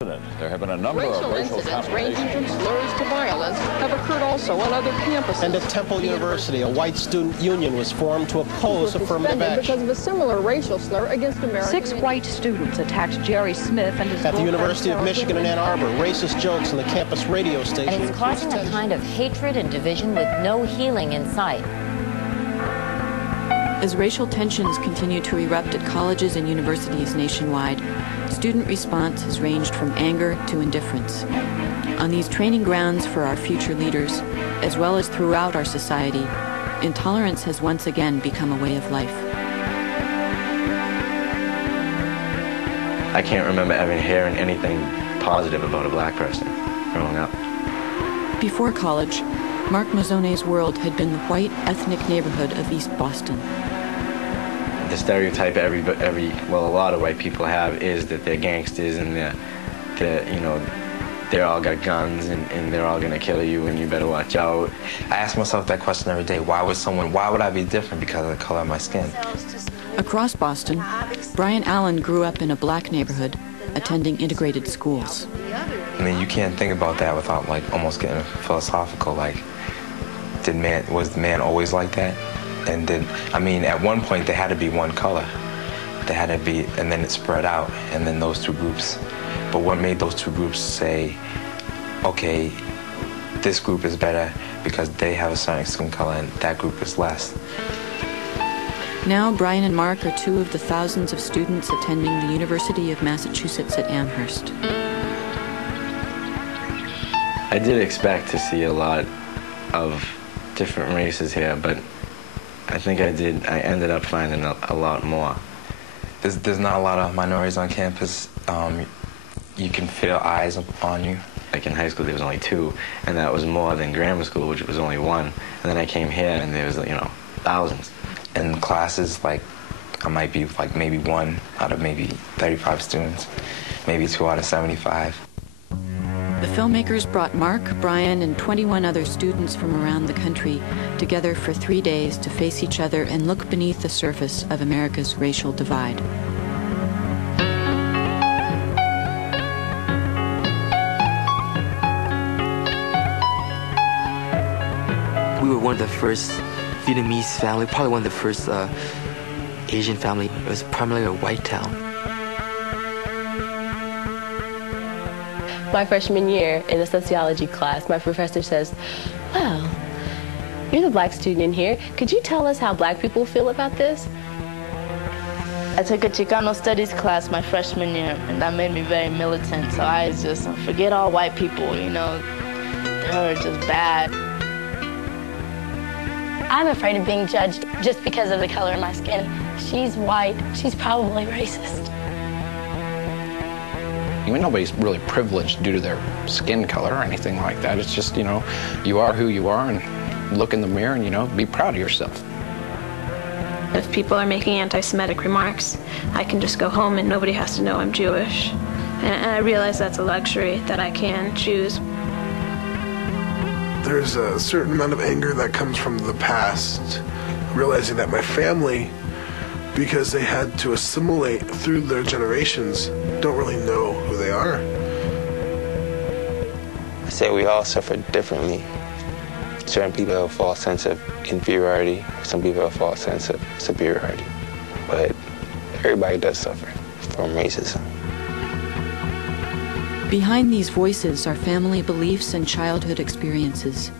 There have been a number of racial incidents ranging from slurs to violence have occurred also on other campuses. And at Temple University, a white student union was formed to oppose affirmative action. Because of a similar racial slur against Americans. 6 white students attacked Jerry Smith and his At the University of Michigan in Ann Arbor, racist jokes on the campus radio station. And it's causing a kind of hatred and division with no healing in sight. As racial tensions continue to erupt at colleges and universities nationwide, student response has ranged from anger to indifference. On these training grounds for our future leaders, as well as throughout our society, intolerance has once again become a way of life. I can't remember ever hearing anything positive about a black person growing up. Before college, Mark Mazzone's world had been the white ethnic neighborhood of East Boston. The stereotype a lot of white people have is that they're gangsters and they're all got guns and they're all gonna kill you and you better watch out. I ask myself that question every day. Why would I be different because of the color of my skin? Across Boston, Brian Allen grew up in a black neighborhood, attending integrated schools. I mean, you can't think about that without like almost getting philosophical. Like, was the man always like that? And at one point there had to be one color. There had to be, and then it spread out, and then those two groups. But what made those two groups say, okay, this group is better because they have a certain skin color and that group is less? Now, Brian and Mark are 2 of the thousands of students attending the University of Massachusetts at Amherst. I did expect to see a lot of different races here, but I think I ended up finding a lot more. There's not a lot of minorities on campus. You can feel eyes on you. Like in high school there was only 2, and that was more than grammar school, which was only 1. And then I came here and there was, thousands. In classes, like, I might be like maybe 1 out of maybe 35 students, maybe 2 out of 75. The filmmakers brought Mark, Brian, and 21 other students from around the country together for 3 days to face each other and look beneath the surface of America's racial divide. We were one of the first Vietnamese family, probably one of the first Asian family. It was primarily a white town. My freshman year in a sociology class, my professor says, well, you're the black student in here. Could you tell us how black people feel about this? I took a Chicano studies class my freshman year, and that made me very militant. So I just forget all white people, they're just bad. I'm afraid of being judged just because of the color of my skin. She's white. She's probably racist. Nobody's really privileged due to their skin color or anything like that. It's just, you are who you are, and look in the mirror and, be proud of yourself. If people are making anti-Semitic remarks, I can just go home and nobody has to know I'm Jewish. And I realize that's a luxury that I can choose. There's a certain amount of anger that comes from the past, realizing that my family, because they had to assimilate through their generations, don't really know who they are. I say we all suffer differently. Certain people have a false sense of inferiority, some people have a false sense of superiority. But everybody does suffer from racism. Behind these voices are family beliefs and childhood experiences.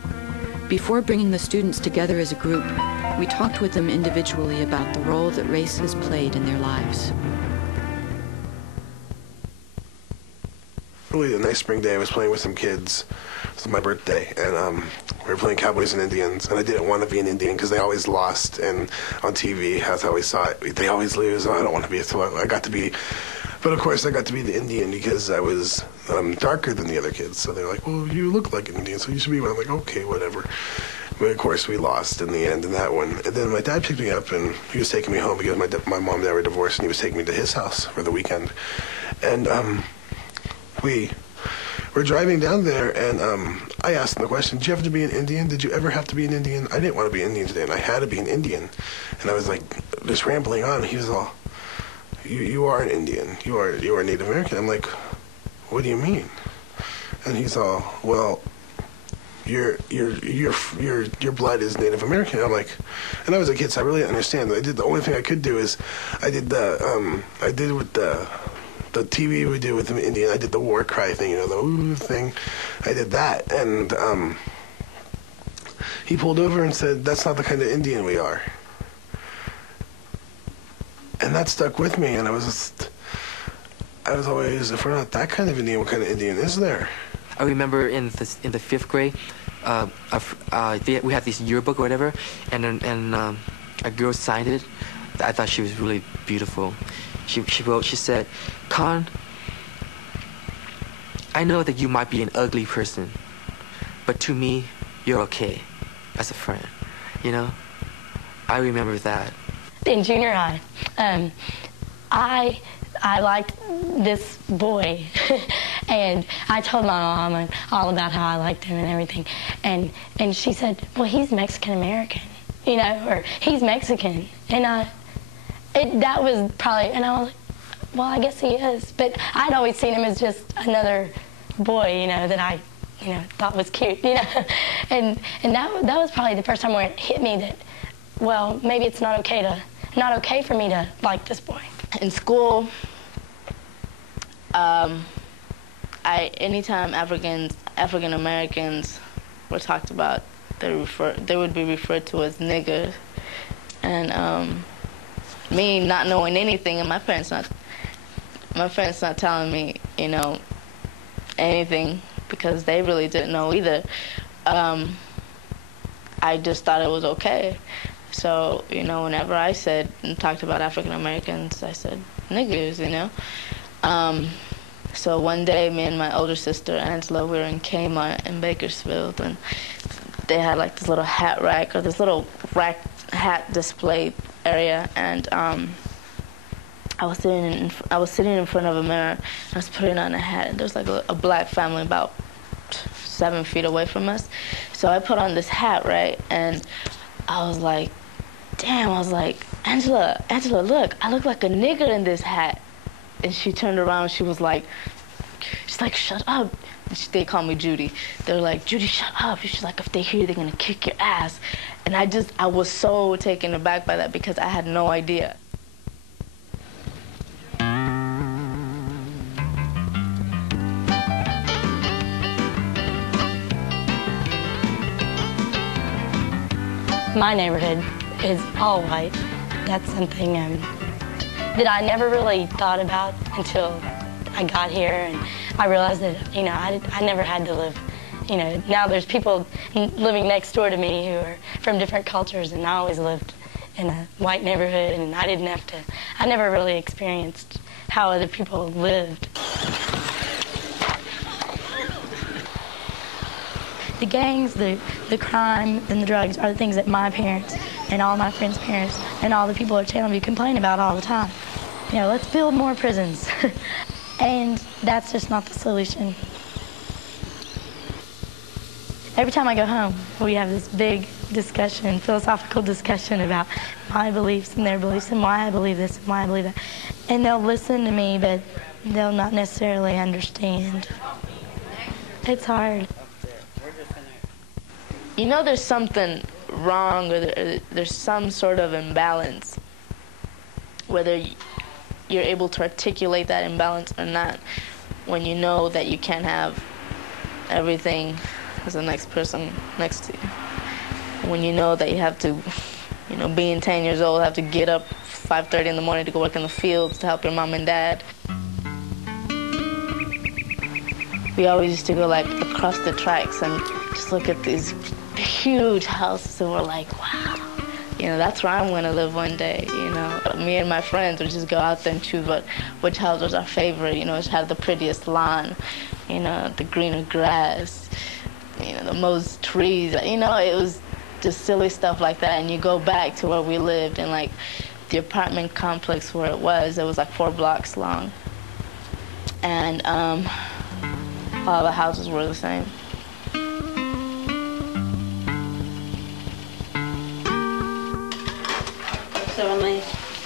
Before bringing the students together as a group, we talked with them individually about the role that race has played in their lives. Really a nice spring day. I was playing with some kids. It was my birthday, and we were playing Cowboys and Indians, and I didn't want to be an Indian because they always lost, and on TV, that's how we saw it. They always lose. I don't want to be, so I got to be, but of course I got to be the Indian because I was darker than the other kids, so they're like, well, you look like an Indian, so you should be one. I'm like, okay, whatever. But of course we lost in the end in that one. And then my dad picked me up, and he was taking me home because my mom and dad were divorced, and he was taking me to his house for the weekend. And we were driving down there, and I asked him the question, did you have to be an Indian? Did you ever have to be an Indian? I didn't want to be an Indian today, and I had to be an Indian. And I was like, just rambling on. He was all, you are an Indian. You are Native American. I'm like, what do you mean? And he's all, well, your blood is Native American. I'm like, and I was a kid, so I really didn't understand. The only thing I could do is, I did with the TV we do with the Indian. I did the war cry thing, the ooh thing. I did that, and he pulled over and said, "That's not the kind of Indian we are." And that stuck with me, and I was always, if we're not that kind of Indian, what kind of Indian is there? I remember in the 5th grade, we had this yearbook or whatever, and a girl signed it. I thought she was really beautiful. She wrote, she said, "Con, I know that you might be an ugly person, but to me, you're okay as a friend." I remember that. In junior high, I liked this boy, and I told my mom all about how I liked him and everything, and she said, "Well, he's Mexican American, or he's Mexican," and that was probably, and I was like, "Well, I guess he is," but I'd always seen him as just another boy, that I, thought was cute, and that was probably the first time where it hit me that, well, maybe it's not okay for me to like this boy. In school, anytime African Americans were talked about, they would be referred to as niggers, and me not knowing anything, and my parents not telling me, anything, because they really didn't know either. I just thought it was okay. So, whenever I said and talked about African Americans, I said niggers, So one day, me and my older sister, Angela, we were in Kmart in Bakersfield, and they had like this little hat rack, or this little rack hat display area, and I was sitting in front of a mirror, and I was putting on a hat, and there's like a black family about 7 feet away from us. So I put on this hat, right, and I was like, damn, Angela, look, I look like a nigger in this hat. And she turned around, she's like, shut up. They call me Judy. They're like, Judy, shut up. She's like, if they hear you, they're gonna kick your ass. And I was so taken aback by that because I had no idea. My neighborhood is all white. That's something that I never really thought about until I got here, and I realized that, I never had to live, now there's people living next door to me who are from different cultures, and I always lived in a white neighborhood, and I never really experienced how other people lived. The gangs, the crime, and the drugs are the things that my parents and all my friends' parents and all the people at Channel View complain about all the time. Let's build more prisons. And that's just not the solution. Every time I go home, we have this big discussion, philosophical discussion about my beliefs and their beliefs and why I believe this and why I believe that. And they'll listen to me, but they'll not necessarily understand. It's hard. There's something wrong, or there's some sort of imbalance, whether you're able to articulate that imbalance or not, when you know that you can't have everything as the next person next to you. When you know that you have to, being 10 years old, have to get up 5:30 in the morning to go work in the fields to help your mom and dad. We always used to go across the tracks and just look at these huge houses, and we're like, wow, that's where I'm going to live one day. Me and my friends would just go out there and choose which house was our favorite, which had the prettiest lawn, the greener grass, the most trees. It was just silly stuff like that. And you go back to where we lived, and the apartment complex where it was 4 blocks long, and all the houses were the same.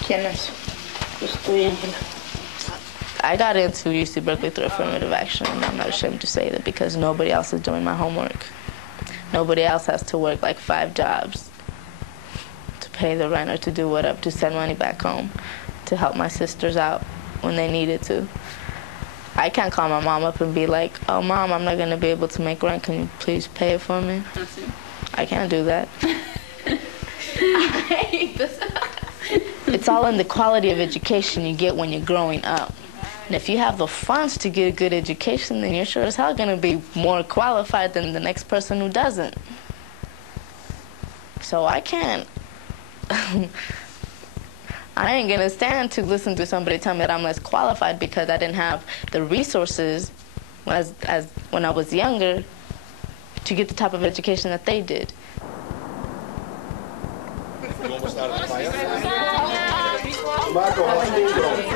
¿Quién es? Yo soy Ángela. I got into UC Berkeley through affirmative action, and I'm not ashamed to say that because nobody else is doing my homework. Nobody else has to work like 5 jobs to pay the rent or to do whatever, to send money back home, to help my sisters out when they needed to. I can't call my mom up and be like, oh, Mom, I'm not going to be able to make rent. Can you please pay it for me? I can't do that. I hate this. It's all in the quality of education you get when you're growing up. And if you have the funds to get a good education, then you're sure as hell going to be more qualified than the next person who doesn't. So I can't. I ain't going to stand to listen to somebody tell me that I'm less qualified because I didn't have the resources as when I was younger to get the type of education that they did. You almost out of the fire? Marco, how's school going?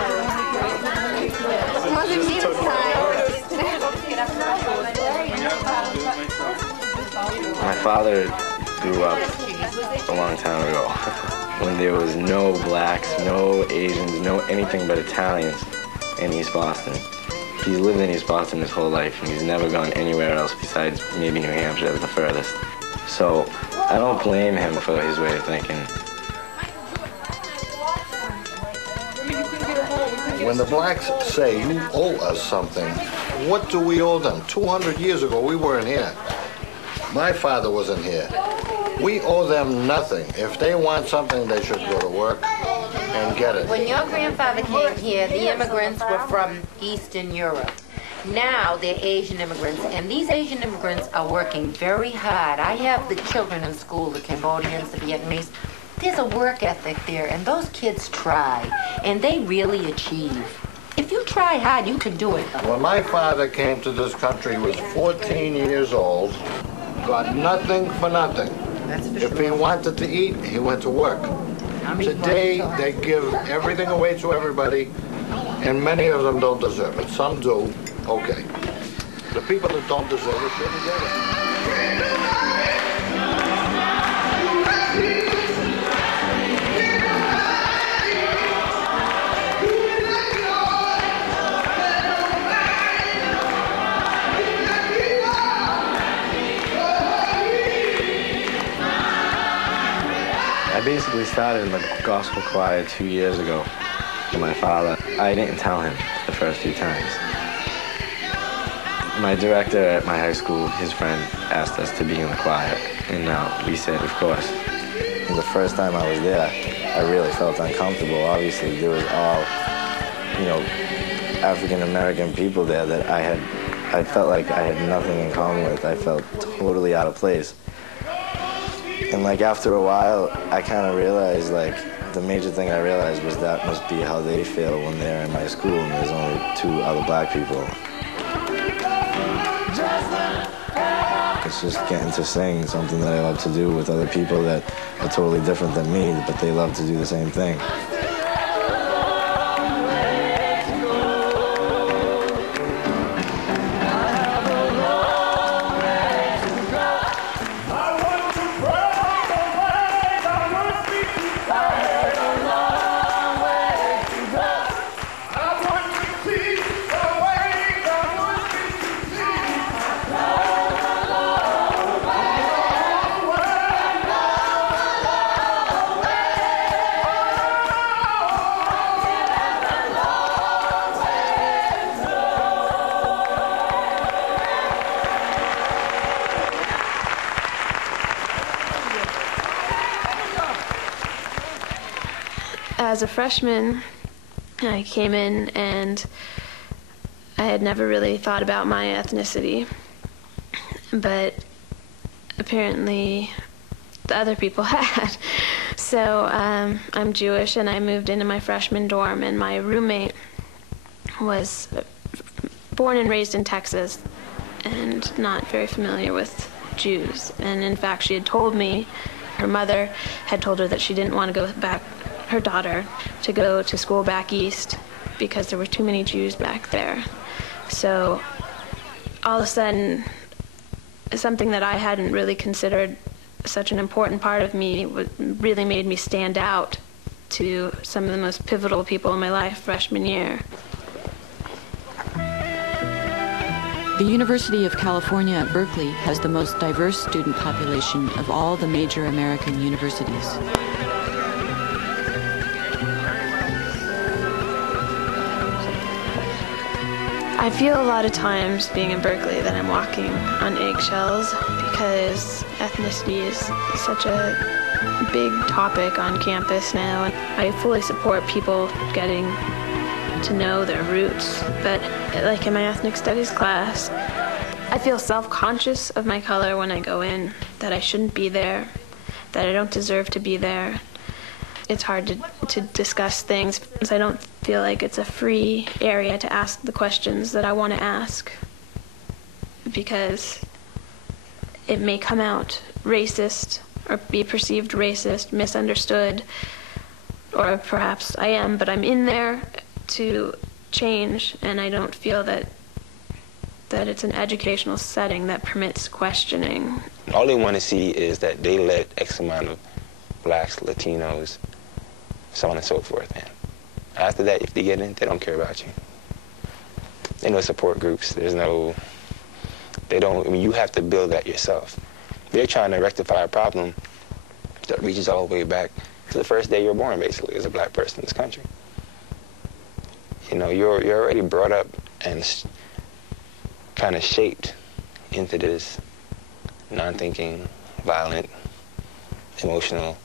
My father grew up a long time ago when there was no blacks, no Asians, no anything but Italians in East Boston. He's lived in East Boston his whole life, and he's never gone anywhere else besides maybe New Hampshire as the furthest. So I don't blame him for his way of thinking. When the blacks say you owe us something, what do we owe them? 200 years ago, we weren't here. My father wasn't here. We owe them nothing. If they want something, they should go to work and get it. When your grandfather came here, the immigrants were from Eastern Europe. Now they're Asian immigrants, and these Asian immigrants are working very hard. I have the children in school, the Cambodians, the Vietnamese. There's a work ethic there, and those kids try, and they really achieve. If you try hard, you can do it. When my father came to this country, he was 14 years old, got nothing for nothing. If he wanted to eat, he went to work. Today, they give everything away to everybody, and many of them don't deserve it. Some do, okay. The people that don't deserve it shouldn't get it. I basically started in the gospel choir 2 years ago with my father. I didn't tell him the first few times. My director at my high school, his friend, asked us to be in the choir, and we said, of course. The first time I was there, I really felt uncomfortable. Obviously, there was all, African-American people there that I felt like I had nothing in common with. I felt totally out of place. And after a while, I kind of realized, the major thing I realized was that must be how they feel when they're in my school and there's only 2 other black people. It's just getting to sing, something that I love to do with other people that are totally different than me, but they love to do the same thing. As a freshman, I came in and I had never really thought about my ethnicity, but apparently the other people had. So I'm Jewish, and I moved into my freshman dorm, and my roommate was born and raised in Texas and not very familiar with Jews. And in fact, she had told me, her mother had told her that she didn't want to go back, her daughter, to go to school back east because there were too many Jews back there. So all of a sudden, something that I hadn't really considered such an important part of me really made me stand out to some of the most pivotal people in my life freshman year. The University of California at Berkeley has the most diverse student population of all the major American universities. I feel a lot of times being in Berkeley that I'm walking on eggshells because ethnicity is such a big topic on campus now. And I fully support people getting to know their roots, but like in my ethnic studies class, I feel self-conscious of my color when I go in, that I shouldn't be there, that I don't deserve to be there. It's hard to discuss things because I don't feel like it's a free area to ask the questions that I want to ask, because it may come out racist or be perceived racist, misunderstood, or perhaps I am, but I'm in there to change, and I don't feel that it's an educational setting that permits questioning. All they want to see is that they let X amount of blacks, Latinos, so on and so forth, man. After that, if they get in, they don't care about you. There's no support groups. There's no, they don't, I mean, you have to build that yourself. They're trying to rectify a problem that reaches all the way back to the first day you're born, basically, as a black person in this country. You know, you're already brought up and kind of shaped into this non-thinking, violent, emotional,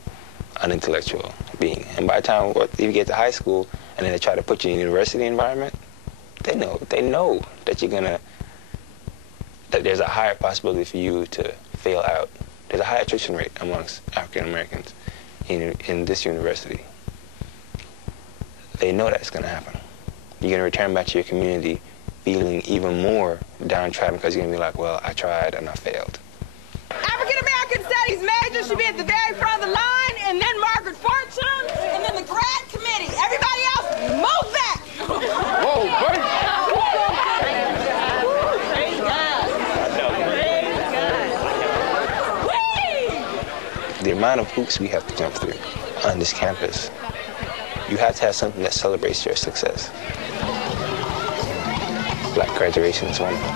unintellectual being. And by the time you get to high school and then they try to put you in a university environment, they know that you're gonna, that there's a higher possibility for you to fail out. There's a high attrition rate amongst African Americans in this university. They know that's gonna happen. You're gonna return back to your community feeling even more downtrodden because you're gonna be like, well, I tried and I failed. African American Studies major should be at the very front of the line, and then Margaret Fortune, and then the grad committee. Everybody else, move back! Whoa, buddy! Praise God. Praise God. The amount of hoops we have to jump through on this campus, you have to have something that celebrates your success. Black graduation is one of them.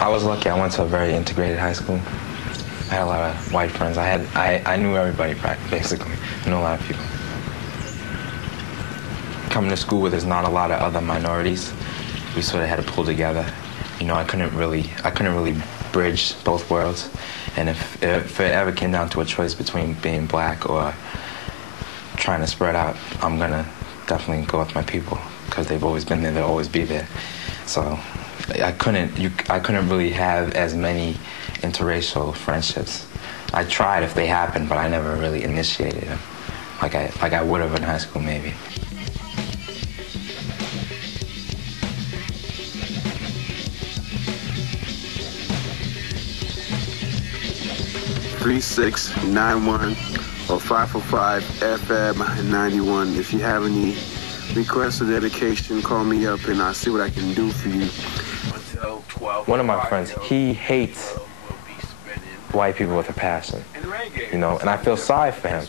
I was lucky. I went to a very integrated high school. I had a lot of white friends. I knew everybody, basically. I knew a lot of people. Coming to school where there's not a lot of other minorities, we sort of had to pull together. You know, I couldn't really bridge both worlds. And if it ever came down to a choice between being black or trying to spread out, I'm gonna definitely go with my people because they've always been there. They'll always be there. So I couldn't really have as many interracial friendships. I tried if they happened, but I never really initiated them, like I would have in high school maybe. (3691) or 545 FM 91. If you have any requests or dedication, call me up and I'll see what I can do for you. One of my friends, he hates white people with a passion, you know, and I feel sorry for him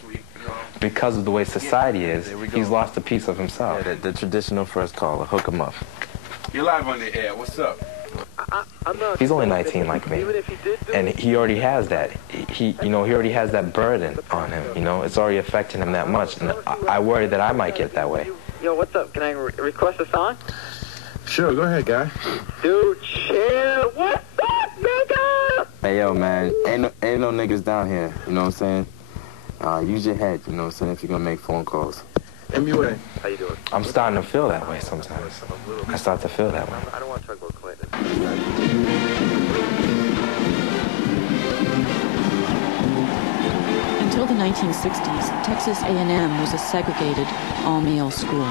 because of the way society is. He's lost a piece of himself. The traditional first caller, hook him up. You're live on the air. What's up? He's only 19 like me, and he already has that. He already has that burden on him. You know, it's already affecting him that much, and I worry that I might get that way. Yo, what's up? Can I request a song? Sure, go ahead, guy. Dude, chill. What's up, nigga? Hey, yo, man, ain't no niggas down here, you know what I'm saying? Use your head, you know what I'm saying, if you're gonna make phone calls. MUA. How you doing? I'm starting to feel that way sometimes. I start to feel that way. I don't want to talk about Clinton. Until the 1960s, Texas A&M was a segregated, all-male school.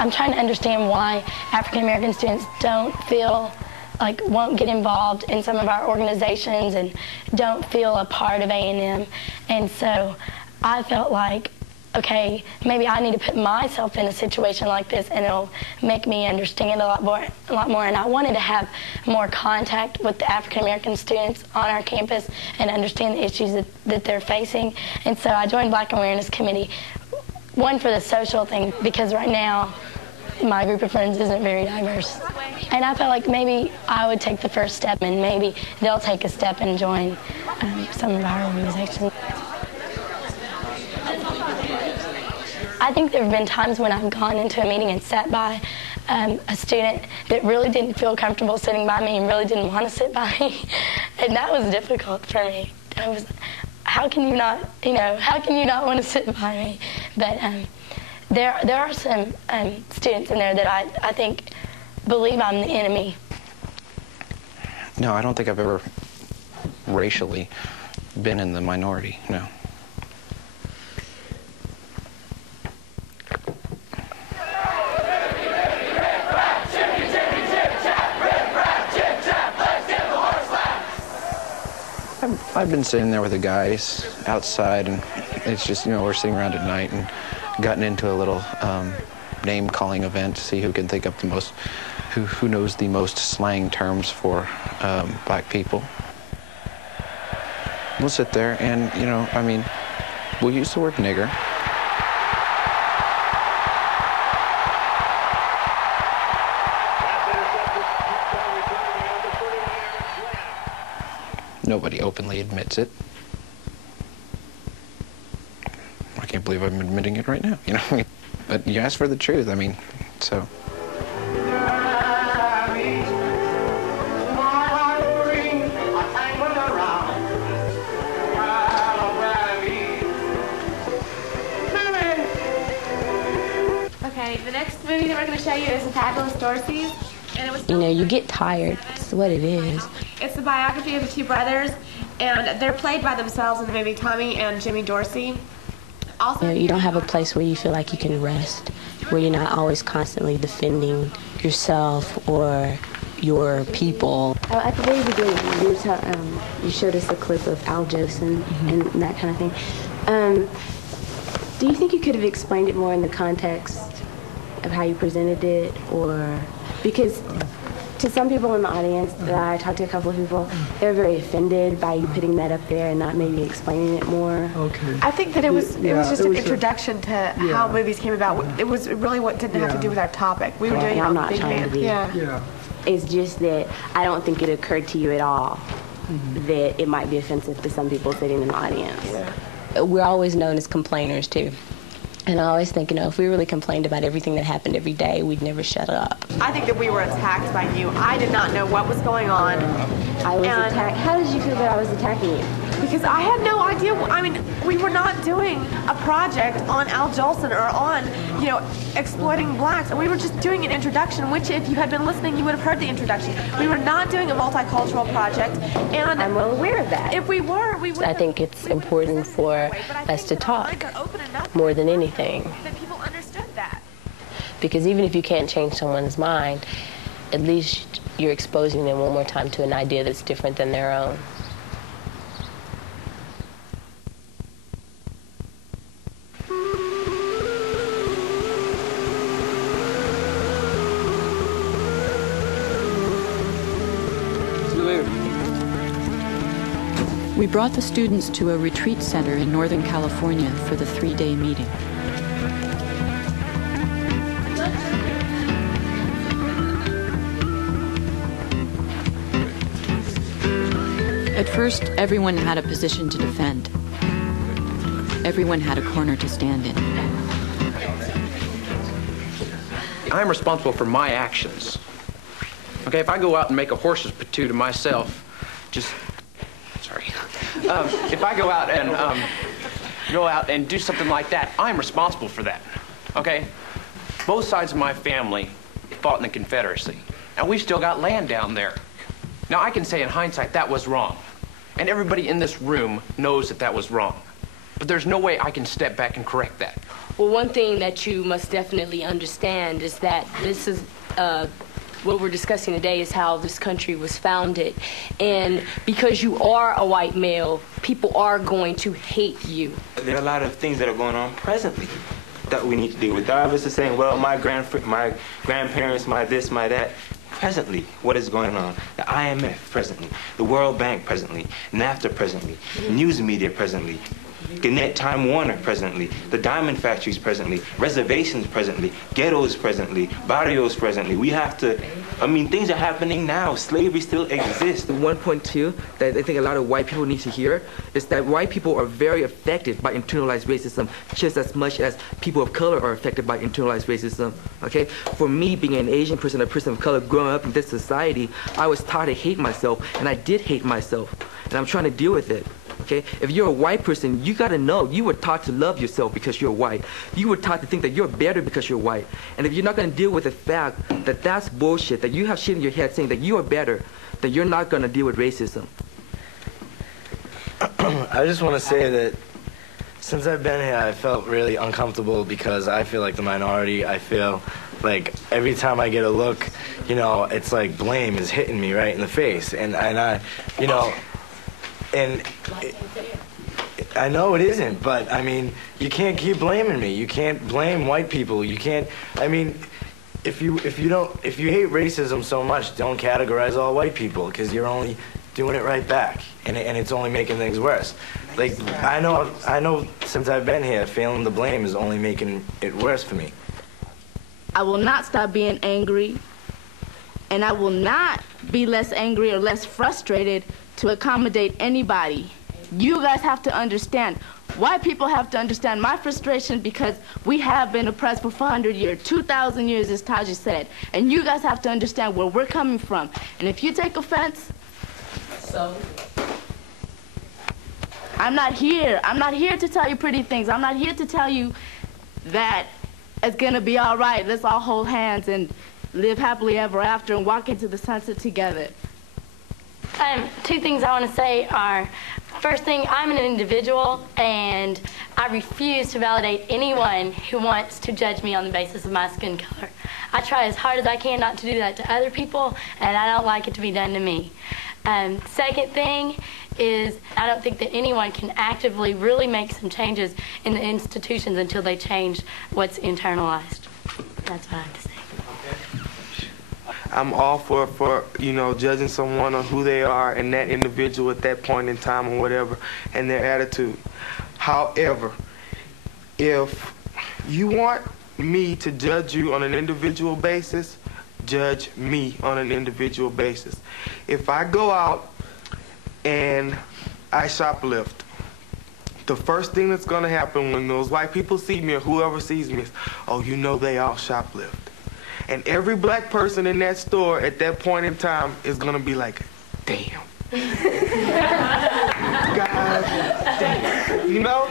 I'm trying to understand why African American students don't feel like, won't get involved in some of our organizations and don't feel a part of A&M. And so I felt like, okay, maybe I need to put myself in a situation like this, and it'll make me understand a lot more. And I wanted to have more contact with the African American students on our campus and understand the issues that they're facing. And so I joined Black Awareness Committee, one for the social thing, because right now my group of friends isn't very diverse. And I felt like maybe I would take the first step, and maybe they'll take a step and join some of our organizations. I think there have been times when I've gone into a meeting and sat by a student that really didn't feel comfortable sitting by me and really didn't want to sit by me. And that was difficult for me. I was, how can you not, how can you not want to sit by me? But there are some students in there that I think believe I'm the enemy. No, I don't think I've ever racially been in the minority, no. I've been sitting there with the guys outside, and it's just, we're sitting around at night and gotten into a little name-calling event to see who can think up the most, who knows the most slang terms for black people. We'll sit there and, we'll use the word nigger. Nobody openly admits it. I can't believe I'm admitting it right now, But you asked for the truth, so. Okay, the next movie that we're going to show you is The Fabulous Dorseys. And it was you get tired. That's what it is. It's the biography of the two brothers, and they're played by themselves in the movie, Tommy and Jimmy Dorsey. Also, You don't have a place where you feel like you can rest, where you're not always constantly defending yourself or your people. At the very beginning, you showed us a clip of Al Jolson and that kind of thing. Do you think you could have explained it more in the context of how you presented it, or because to some people in the audience, I talked to a couple of people, they were very offended by you putting that up there and not maybe explaining it more. Okay. I think that it was just an introduction to how movies came about. It was really what didn't have to do with our topic. We were doing it I'm on not Big trying Man. to be. It's just that I don't think it occurred to you at all that it might be offensive to some people sitting in the audience. We're always known as complainers too. And I always think, if we really complained about everything that happened every day, we'd never shut up. I think that we were attacked by you. I did not know what was going on. I was attacked. How did you feel that I was attacking you? Because I had no idea. We were not doing a project on Al Jolson or on, exploiting blacks. And we were just doing an introduction, which if you had been listening, you would have heard the introduction. We were not doing a multicultural project. And I'm well aware of that. If we were, we would. I think it's important for us to talk more than anything. That people understood that. Because even if you can't change someone's mind, at least you're exposing them one more time to an idea that's different than their own. We brought the students to a retreat center in Northern California for the 3-day meeting. At first, everyone had a position to defend. Everyone had a corner to stand in. I'm responsible for my actions. Okay, if I go out and make a horse's patoo to myself, if I go out and do something like that, I'm responsible for that. Okay? Both sides of my family fought in the Confederacy. And we've still got land down there. Now, I can say in hindsight that was wrong. And everybody in this room knows that that was wrong. But there's no way I can step back and correct that. Well, one thing that you must definitely understand is that this is what we're discussing today is how this country was founded. And because you are a white male, people are going to hate you. There are a lot of things that are going on presently that we need to deal with. Others are saying, well, my grandparents, my this, my that. Presently, what is going on? The IMF presently, the World Bank presently, NAFTA presently, news media presently, Gannett Time Warner presently, the diamond factories presently, reservations presently, ghettos presently, barrios presently. We have to, I mean, things are happening now. Slavery still exists. The 1.2 that I think a lot of white people need to hear is that white people are very affected by internalized racism just as much as people of color are affected by internalized racism, okay? For me, being an Asian person, a person of color, growing up in this society, I was taught to hate myself, and I did hate myself, and I'm trying to deal with it. Okay? If you're a white person, you gotta know you were taught to love yourself because you're white. You were taught to think that you're better because you're white. And if you're not gonna deal with the fact that that's bullshit, that you have shit in your head saying that you are better, then you're not gonna deal with racism. I just want to say that since I've been here, I felt really uncomfortable because I feel like the minority. I feel like every time I get a look, you know, it's like blame is hitting me right in the face. And I, you know, and I know it isn't, but I mean, you can't keep blaming me. You can't blame white people. You can't, I mean, if you hate racism so much, don't categorize all white people because you're only doing it right back, and it's only making things worse. Like, I know since I've been here, failing to blame is only making it worse for me. I will not stop being angry, and I will not be less angry or less frustrated to accommodate anybody. You guys have to understand. White people have to understand my frustration because we have been oppressed for 400 years, 2,000 years, as Taji said. And you guys have to understand where we're coming from. And if you take offense, so I'm not here to tell you pretty things. I'm not here to tell you that it's gonna be all right. Let's all hold hands and live happily ever after and walk into the sunset together. Two things I want to say are, first thing, I'm an individual, and I refuse to validate anyone who wants to judge me on the basis of my skin color. I try as hard as I can not to do that to other people, and I don't like it to be done to me. Second thing is, I don't think that anyone can actively really make some changes in the institutions until they change what's internalized. That's what I have to say. I'm all for you know, judging someone on who they are and that individual at that point in time or whatever and their attitude. However, if you want me to judge you on an individual basis, judge me on an individual basis. If I go out and I shoplift, the first thing that's going to happen when those white people see me or whoever sees me is, oh, you know they all shoplift. And every black person in that store at that point in time is going to be like, damn. God damn. You know?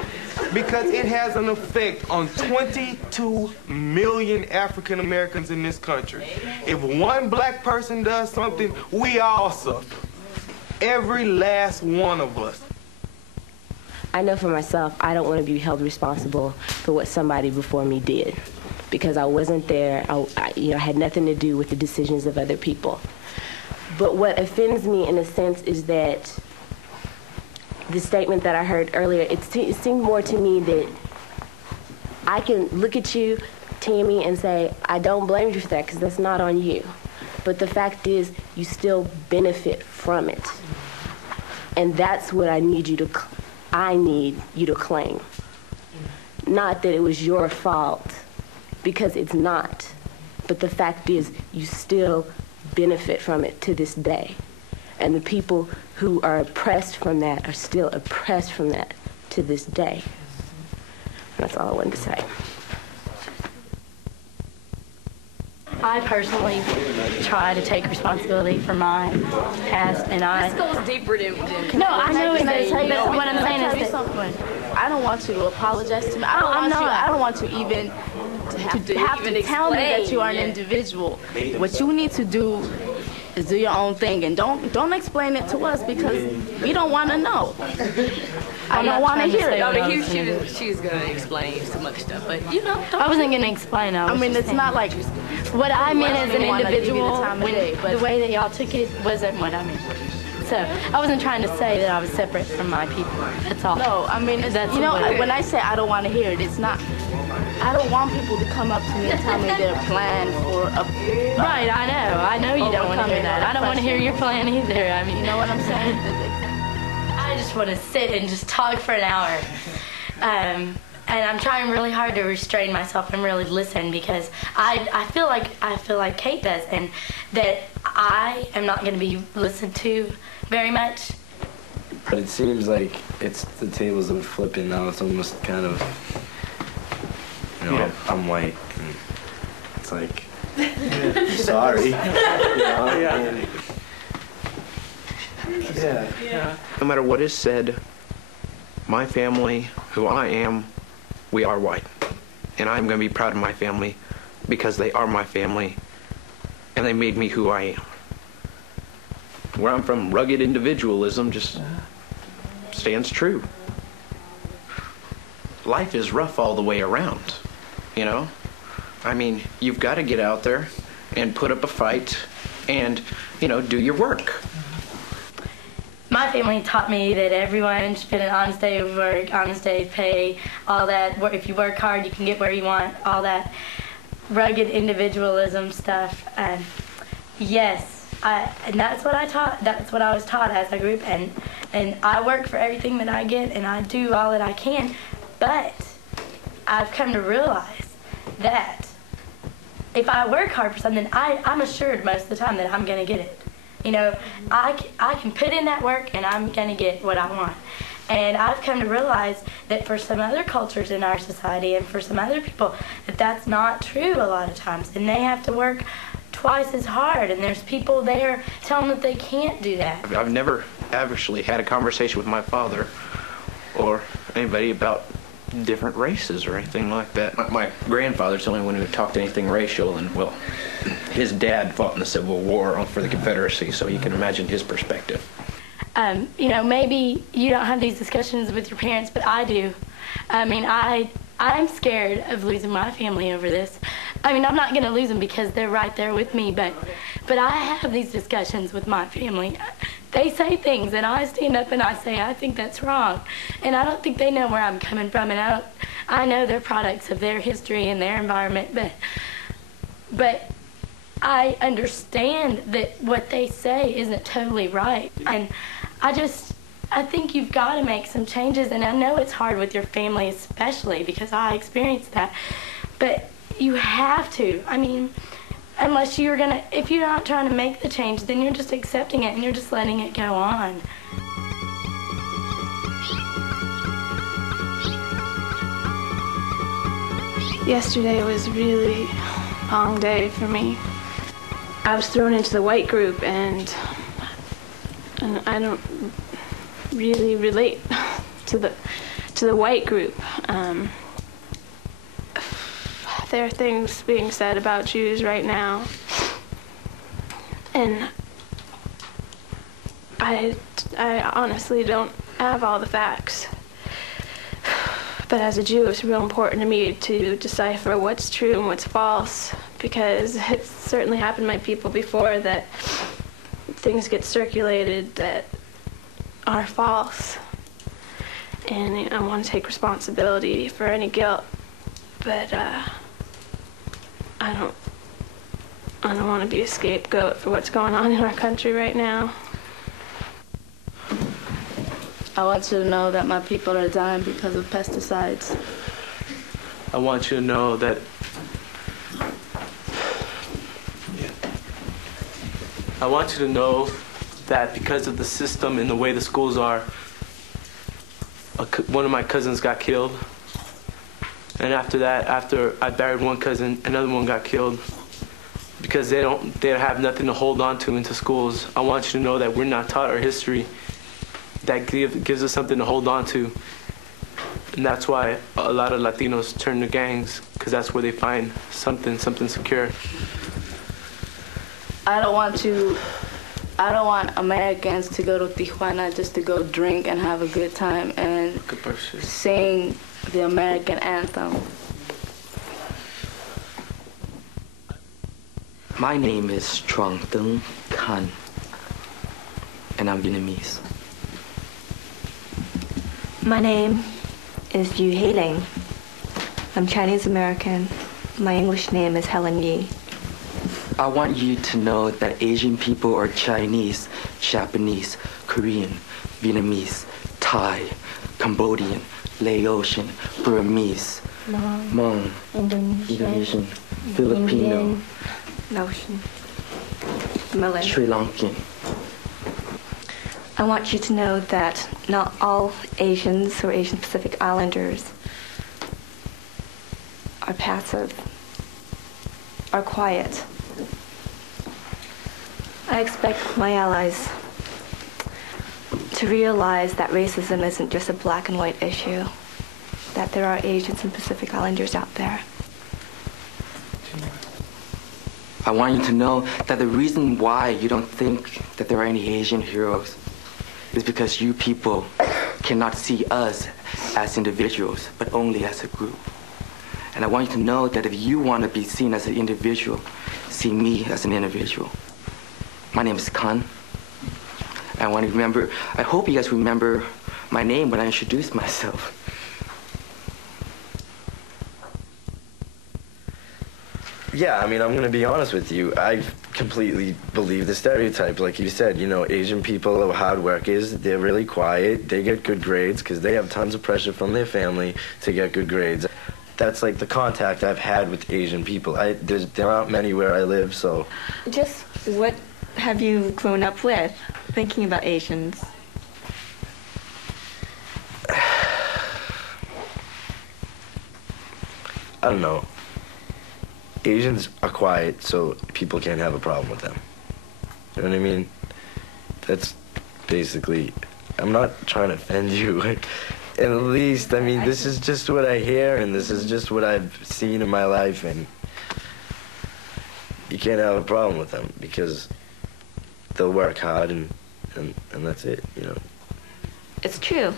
Because it has an effect on 22 million African Americans in this country. If one black person does something, we all suffer. Every last one of us. I know for myself, I don't want to be held responsible for what somebody before me did, because I wasn't there. I had nothing to do with the decisions of other people. But what offends me, in a sense, is that the statement that I heard earlier, it seemed more to me that I can look at you, Tammy, and say, I don't blame you for that, because that's not on you. But the fact is, you still benefit from it. And that's what I need you to claim. Not that it was your fault, because it's not. But the fact is, you still benefit from it to this day. And the people who are oppressed from that are still oppressed from that to this day. That's all I wanted to say. I personally try to take responsibility for my past, and This goes deeper than No, I know it does. But what I'm saying is that I don't want you to apologize to me. I don't want you even have to tell me that you are an individual. What you need to do is do your own thing, and don't explain it to us because we don't want to know. I don't want to hear it. I mean, she was going to explain some other stuff, but you know. I wasn't going to explain. I mean, it's not like what I meant as an individual. The way that y'all took it wasn't what I meant. So I wasn't trying to say that I was separate from my people. That's all. No, I mean, that's you know, when I say I don't want to hear it, it's not. I don't want people to come up to me and tell me their plan for a. Right, I know you don't want to hear that. I don't want to hear your plan either. I mean, you know what I'm saying? I just want to sit and just talk for an hour. And I'm trying really hard to restrain myself and really listen because I feel like Kate does, and that I am not going to be listened to very much. But it seems like the tables have been flipping now. It's almost kind of, you know, yeah. I'm white. And it's like, sorry. You know? Yeah. No matter what is said, my family, who I am, we are white. And I'm going to be proud of my family because they are my family and they made me who I am. Where I'm from, rugged individualism just stands true. Life is rough all the way around, you know? I mean, you've got to get out there and put up a fight and, you know, do your work. My family taught me that everyone should get an honest day of work, honest day of pay, all that. If you work hard, you can get where you want, all that rugged individualism stuff. And yes, and that's what I taught. That's what I was taught as I grew up. And I work for everything that I get, and I do all that I can. But I've come to realize that if I work hard for something, I'm assured most of the time that I'm going to get it. You know, I can put in that work and I'm going to get what I want. And I've come to realize that for some other cultures in our society and for some other people, that that's not true a lot of times. And they have to work twice as hard. And there's people there telling them that they can't do that. I've never actually had a conversation with my father or anybody about different races or anything like that. My grandfather's the only one who talked anything racial, and well, his dad fought in the Civil War for the Confederacy, so you can imagine his perspective. You know, maybe you don't have these discussions with your parents, but I do. I mean, I'm scared of losing my family over this. I mean, I'm not going to lose them because they're right there with me, but I have these discussions with my family. They say things, and I stand up and I say, I think that's wrong. And I don't think they know where I'm coming from, and I know they're products of their history and their environment, but I understand that what they say isn't totally right. And I think you've got to make some changes, and I know it's hard with your family especially because I experienced that, but you have to. I mean, unless if you're not trying to make the change, then you're just accepting it and you're just letting it go on. Yesterday was a really long day for me. I was thrown into the white group, and I don't really relate to the white group. There are things being said about Jews right now, and I honestly don't have all the facts. But as a Jew, it's real important to me to decipher what's true and what's false, because it's certainly happened to my people before that things get circulated that are false. And I want to take responsibility for any guilt, but I don't want to be a scapegoat for what's going on in our country right now. I want you to know that my people are dying because of pesticides. I want you to know that because of the system and the way the schools are, one of my cousins got killed. And after that, after I buried one cousin, another one got killed because they have nothing to hold on to into schools. I want you to know that we're not taught our history that gives us something to hold on to. And that's why a lot of Latinos turn to gangs, because that's where they find something secure. I don't want Americans to go to Tijuana just to go drink and have a good time and sing the American anthem. My name is Truong Tung Khan, and I'm Vietnamese. My name is Yu Hei-Ling. I'm Chinese American. My English name is Helen Yi. I want you to know that Asian people are Chinese, Japanese, Korean, Vietnamese, Thai, Cambodian, Laotian, Burmese, Hmong, Indonesian, Filipino, Laotian, Malay. Sri Lankan. I want you to know that not all Asians or Asian Pacific Islanders are passive, are quiet. I expect my allies to realize that racism isn't just a black and white issue, that there are Asians and Pacific Islanders out there. I want you to know that the reason why you don't think that there are any Asian heroes is because you people cannot see us as individuals, but only as a group. And I want you to know that if you want to be seen as an individual, see me as an individual. My name is Khan. I hope you guys remember my name when I introduce myself. Yeah, I mean, I'm going to be honest with you. I completely believe the stereotype. Like you said, you know, Asian people are hard workers. They're really quiet. They get good grades because they have tons of pressure from their family to get good grades. That's like the contact I've had with Asian people. There aren't many where I live, so... Just what have you grown up with, thinking about Asians? I don't know. Asians are quiet, so people can't have a problem with them. You know what I mean? That's basically... I'm not trying to offend you. At least, I mean, this is just what I hear, and this is just what I've seen in my life, and you can't have a problem with them because they'll work hard, and that's it, you know. It's true,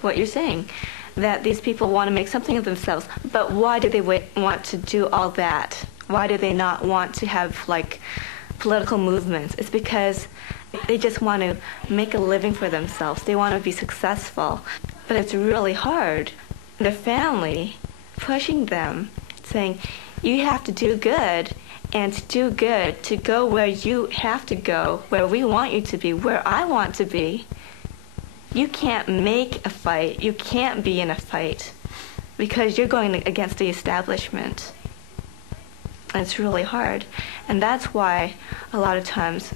what you're saying, that these people want to make something of themselves, but why do they want to do all that? Why do they not want to have, like, political movements? It's because they just want to make a living for themselves. They want to be successful. But it's really hard. The family pushing them, saying, you have to do good, and to do good, to go where you have to go, where we want you to be, where I want to be. You can't make a fight. You can't be in a fight because you're going against the establishment. And it's really hard. And that's why a lot of times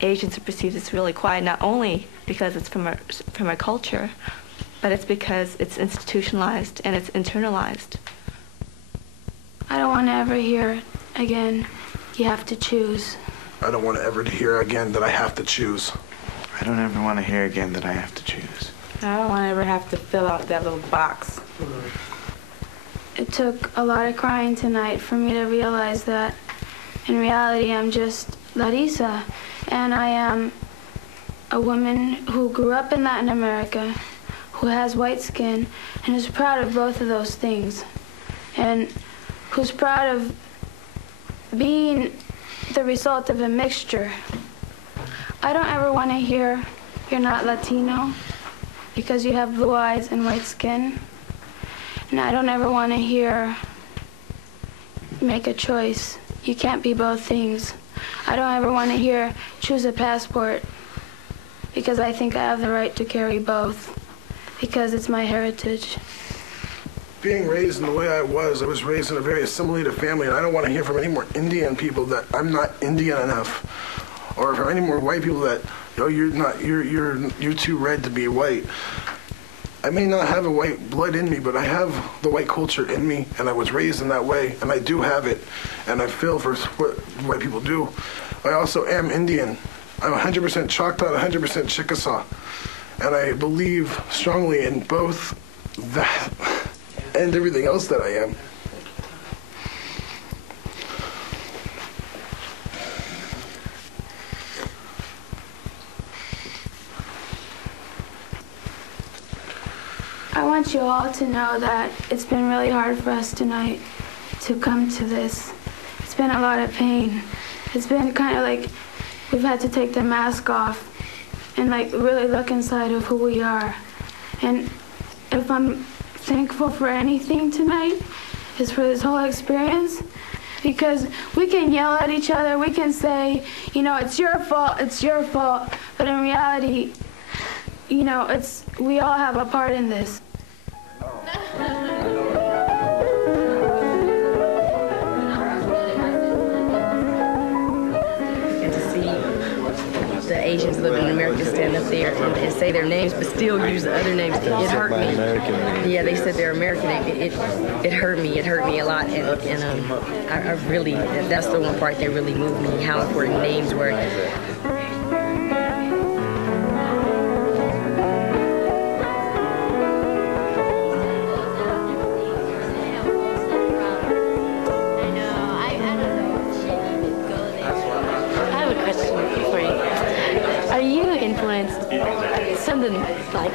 Asians are perceived as really quiet, not only because it's from our culture, but it's because it's institutionalized and it's internalized. I don't want to ever hear again, you have to choose. I don't want to ever hear again that I have to choose. I don't ever want to hear again that I have to choose. I don't want to ever have to fill out that little box. It took a lot of crying tonight for me to realize that in reality I'm just Larissa, and I am a woman who grew up in Latin America, who has white skin, and is proud of both of those things, and who's proud of being the result of a mixture. I don't ever want to hear you're not Latino because you have blue eyes and white skin. And I don't ever want to hear make a choice. You can't be both things. I don't ever want to hear choose a passport because I think I have the right to carry both because it's my heritage. Being raised in the way I was raised in a very assimilated family, and I don't want to hear from any more Indian people that I'm not Indian enough. Or for any more white people that, oh, you're too red to be white. I may not have a white blood in me, but I have the white culture in me, and I was raised in that way, and I do have it, and I feel for what white people do. I also am Indian. I'm 100% Choctaw, 100% Chickasaw, And I believe strongly in both that and everything else that I am. I want you all to know that it's been really hard for us tonight to come to this. It's been a lot of pain. It's been kind of like we've had to take the mask off and like really look inside of who we are. And if I'm thankful for anything tonight, is for this whole experience. Because we can yell at each other, we can say, you know, it's your fault, but in reality, you know, we all have a part in this. And to see the Asians living in America stand up there and say their names, but still use the other names, it hurt me. Yeah, they said they're American. It hurt me. It hurt me a lot, and I really, that's the one part that really moved me. How important names were. Something like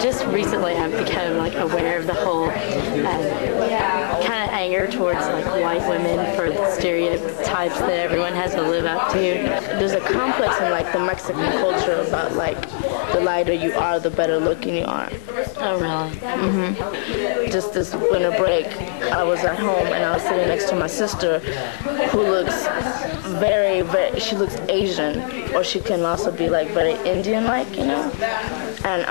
just recently I've become like aware of the whole kind of anger towards like white women for the stereotypes that everyone has to live up to. There's a complex in like the Mexican culture about like the lighter you are, the better looking you are. Oh really? Mm-hmm. Just this winter break, I was at home and I was sitting next to my sister, who looks very, she looks Asian, or she can also be like very Indian-like, you know. And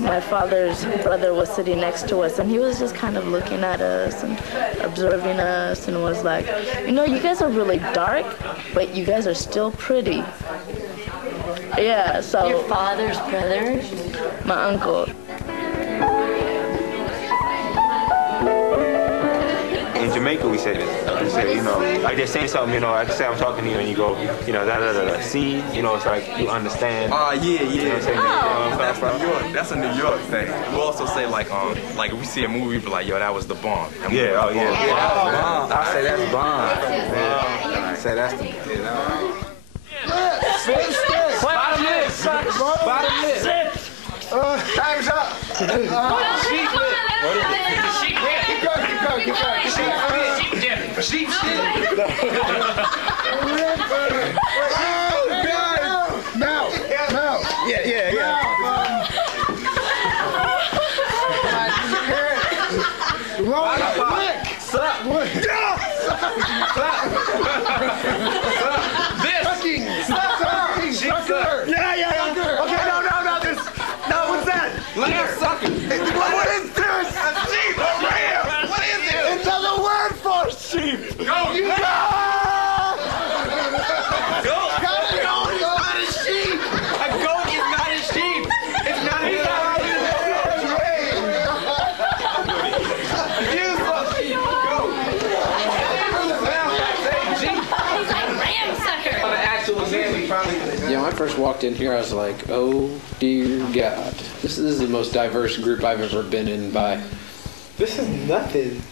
my father's brother was sitting next to us, and he was just kind of looking at us and observing us, and was like, you know, you guys are really dark, but you guys are still pretty. Yeah, so. Your father's brother? My uncle. In Jamaica, we say this. We say, you know, like they're saying something, you know, like say I'm talking to you and you go, you know, da-da-da-da, see, you know, it's like you understand. Yeah. You know what I'm saying? That's New York. That's a New York thing. We also say like if we see a movie, we be like, yo, that was the bomb. Yeah, oh yeah. Bomb. I say that's bomb. I say that's the, you know. Bottom lip. Bottom lip. Time's up. Sheep lip. Keep going. Sheep shit. Oh, God. Now. Yeah. Lamb sucker. What is this? A sheep. A ram. What is it? It's another word for sheep. Go. You go. Goat is not a sheep. A goat is not a sheep. It's not a goat. Yeah, when I first walked in here, I was like, oh, dear God. This is the most diverse group I've ever been in by. This is nothing.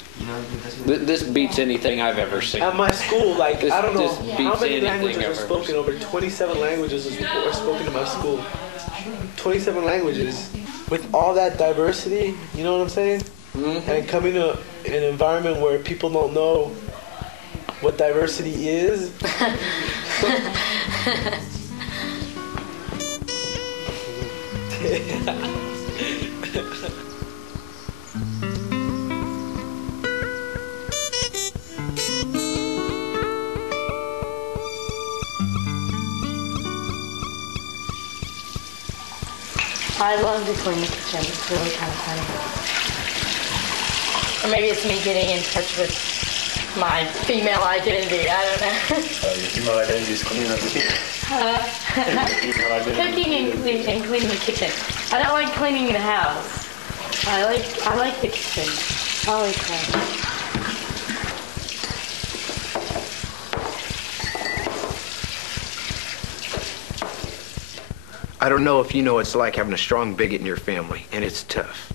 This beats anything I've ever seen. At my school, like, this, I don't know how many languages are spoken. Over 27 languages are spoken in my school. 27 languages. With all that diversity, you know what I'm saying? Mm-hmm. And coming to an environment where people don't know what diversity is. I love to clean the kitchen. It's really kind of funny. Or maybe it's me getting in touch with my female identity. I don't know. Your female identity is cleaning up the kitchen. Cooking and cleaning the kitchen. I don't like cleaning the house. I like the kitchen. Holy crap. I don't know if you know what it's like having a strong bigot in your family, and it's tough.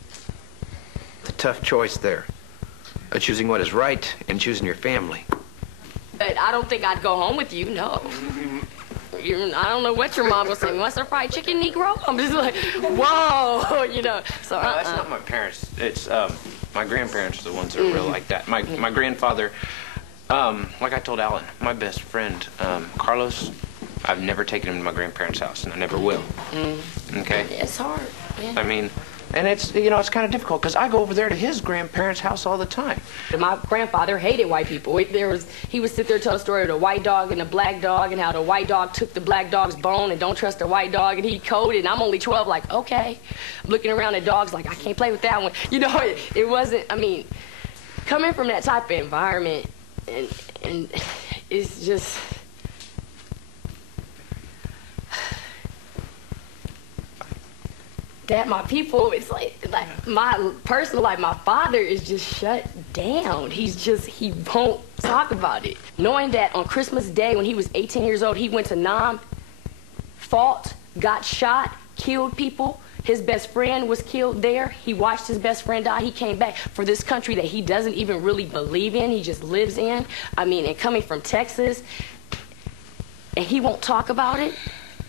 It's a tough choice there, of choosing what is right and choosing your family. But I don't think I'd go home with you, no. I don't know what your mom was saying. What's a fried chicken, Negro? I'm just like, whoa, you know. So No, that's not my parents. It's my grandparents are the ones that are real like that. My grandfather, like I told Alan, my best friend, Carlos, I've never taken him to my grandparents' house, and I never will. Okay? It's hard. Yeah. I mean, and it's, you know, it's kind of difficult because I go over there to his grandparents' house all the time. My grandfather hated white people. He would sit there and tell a story of the white dog and the black dog and how the white dog took the black dog's bone and don't trust the white dog, and he coded, and I'm only 12, like, okay. I'm looking around at dogs like, I can't play with that one. You know, it wasn't, I mean, coming from that type of environment, and it's just... that my people, it's like my personal life, my father is just shut down. He won't talk about it. Knowing that on Christmas Day when he was 18 years old, he went to Nam, fought, got shot, killed people. His best friend was killed there. He watched his best friend die. He came back for this country that he doesn't even really believe in. He just lives in. I mean, and coming from Texas, and he won't talk about it.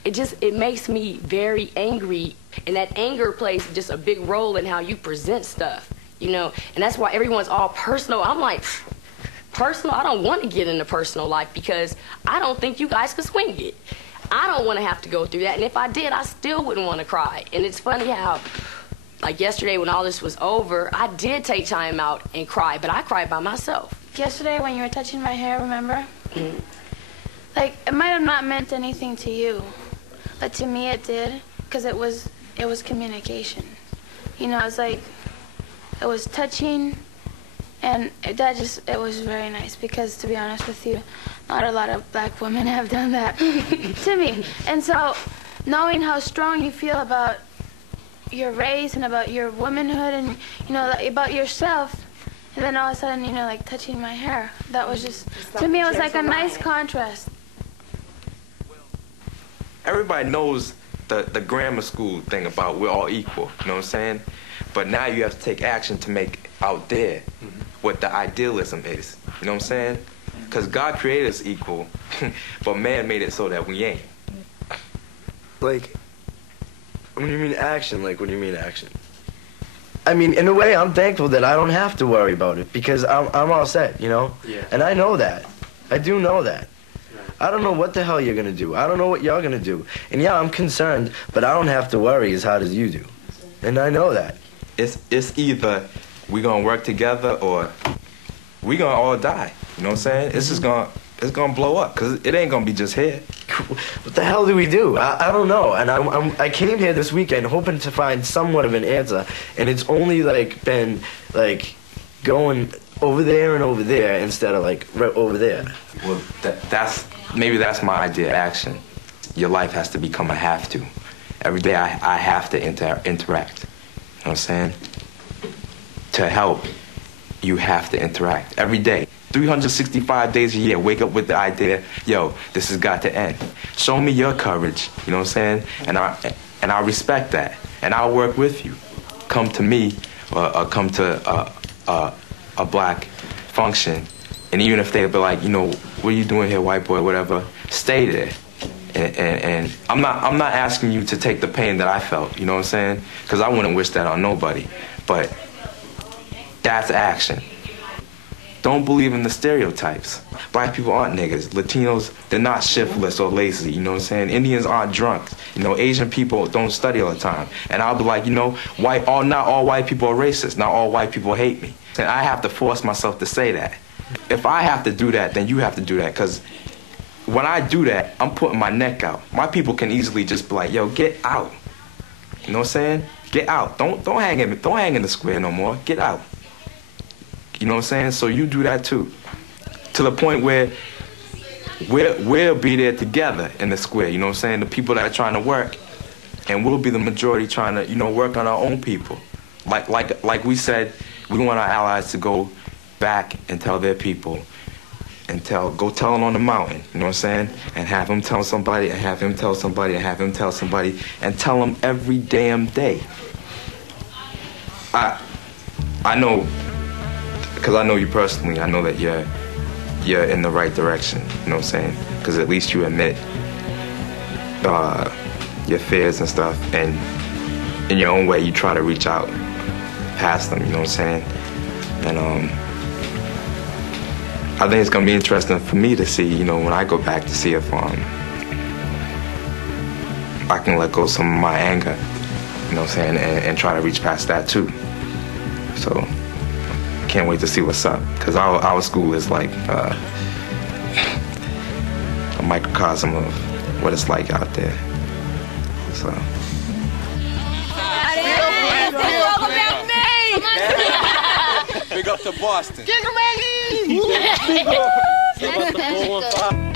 It makes me very angry, and that anger plays just a big role in how you present stuff, you know, and that's why everyone's all personal. I'm like, personal? I don't want to get into personal life because I don't think you guys could swing it. I don't want to have to go through that, and if I did, I still wouldn't want to cry. And it's funny how, like yesterday when all this was over, I did take time out and cry, but I cried by myself. Yesterday when you were touching my hair, remember? Like, it might have not meant anything to you. But to me it did, because it was communication. You know, it's like, it was touching, and it was very nice, because to be honest with you, not a lot of black women have done that to me. And so, knowing how strong you feel about your race and about your womanhood and, you know, like, about yourself, and then all of a sudden, you know, like touching my hair, that was just, to me it was like a nice contrast. Everybody knows the grammar school thing about we're all equal, you know what I'm saying? But now you have to take action to make out there what the idealism is, you know what I'm saying? Because God created us equal, but man made it so that we ain't. Like, when you mean action, like, what do you mean action? I mean, in a way, I'm thankful that I don't have to worry about it, because I'm all set, you know? Yeah. And I know that. I do know that. I don't know what the hell you're gonna do. I don't know what you're gonna do. And yeah, I'm concerned, but I don't have to worry as hard as you do. And I know that. It's either we gonna work together or we gonna all die. You know what I'm saying? It's just gonna blow up, cause it ain't gonna be just here. What the hell do we do? I don't know. And I came here this weekend hoping to find somewhat of an answer, and it's only like been like going over there and over there instead of like right over there. Well, maybe that's my idea of action. Your life has to become a have to. Every day I have to interact. You know what I'm saying? To help, you have to interact. Every day. 365 days a year, wake up with the idea, yo, this has got to end. Show me your courage, you know what I'm saying? And I respect that. And I'll work with you. Come to me or come to a black function. And even if they be like, you know, what are you doing here, white boy, whatever, stay there. And I'm not asking you to take the pain that I felt, you know what I'm saying? Because I wouldn't wish that on nobody. But that's action. Don't believe in the stereotypes. Black people aren't niggas. Latinos, they're not shiftless or lazy, you know what I'm saying? Indians aren't drunk. You know, Asian people don't study all the time. And I'll be like, you know, not all white people are racist. Not all white people hate me. And I have to force myself to say that. If I have to do that, then you have to do that. Because when I do that, I'm putting my neck out. My people can easily just be like, yo, get out. You know what I'm saying? Get out. Don't hang in the square no more. Get out. You know what I'm saying? So you do that too. To the point where we'll be there together in the square, you know what I'm saying? The people that are trying to work, and we'll be the majority trying to, you know, work on our own people. Like we said, we want our allies to go back and tell their people, and go tell it on the mountain, you know what I'm saying? And have him tell somebody, and have him tell somebody, and have him tell somebody, and tell them every damn day. I know, because I know you personally, I know that you're in the right direction, you know what I'm saying? Because at least you admit your fears and stuff, and in your own way you try to reach out past them, you know what I'm saying? And I think it's gonna be interesting for me to see, you know, when I go back to see if I can let go of some of my anger, you know what I'm saying, and try to reach past that too. So can't wait to see what's up, because our school is like a microcosm of what it's like out there. So. Big up to Boston. Big up the 415.